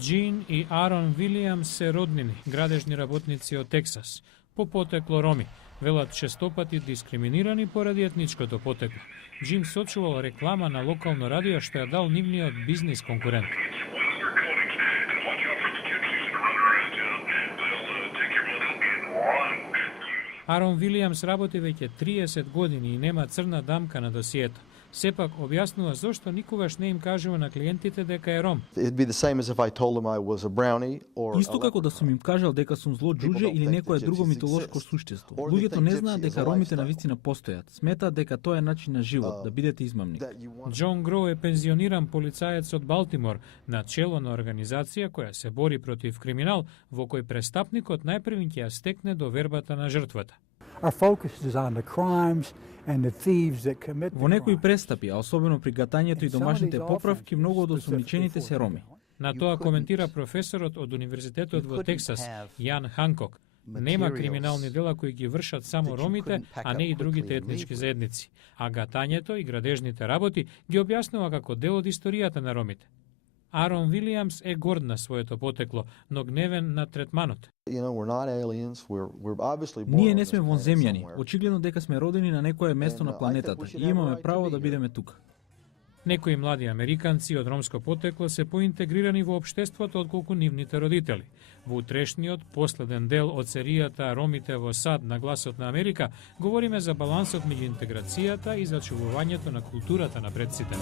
Джин и Арон Вилијамс се роднини, градежни работници од Тексас, по потекло роми, велат честопати дискриминирани поради етничкото потекло. Джин сочувал реклама на локално радио што ја дал нивниот бизнис конкурент. Арон Вилијамс работи веќе 30 години и нема црна дамка на досието. Сепак објаснува зошто никогаш не им кажува на клиентите дека е ром. Исто како да сум им кажал дека сум зло џудже или некое друго митолошко суштество. Луѓето не знаат дека ромите навистина постојат. Сметаат дека тоа е начин на живот, да бидете измамник. Џон Гроу е пензиониран полицаец од Балтимор, на чело на организација која се бори против криминал, во кој престапникот најпрвин ќе ја стекне довербата на жртвата. Во некои престапи, а особено при гатањето и домашните поправки, многу од осумничените се роми. На тоа коментира професорот од Универзитетот во Тексас, Јан Ханкок. Нема криминални дела кои ги вршат само ромите, а не и другите етнички заедници. А гатањето и градежните работи ги објаснува како дел од историјата на ромите. Арон Вилијамс е горд на своето потекло, но гневен на третманот. Ние не сме вонземјани. Очигледно дека сме родени на некое место на планетата и имаме право да бидеме тука. Некои млади американци од ромско потекло се поинтегрирани во општеството отколку нивните родители. Во утрешниот последен дел од серијата Ромите во САД на Гласот на Америка говориме за балансот меѓу интеграцијата и зачувувањето на културата на предците.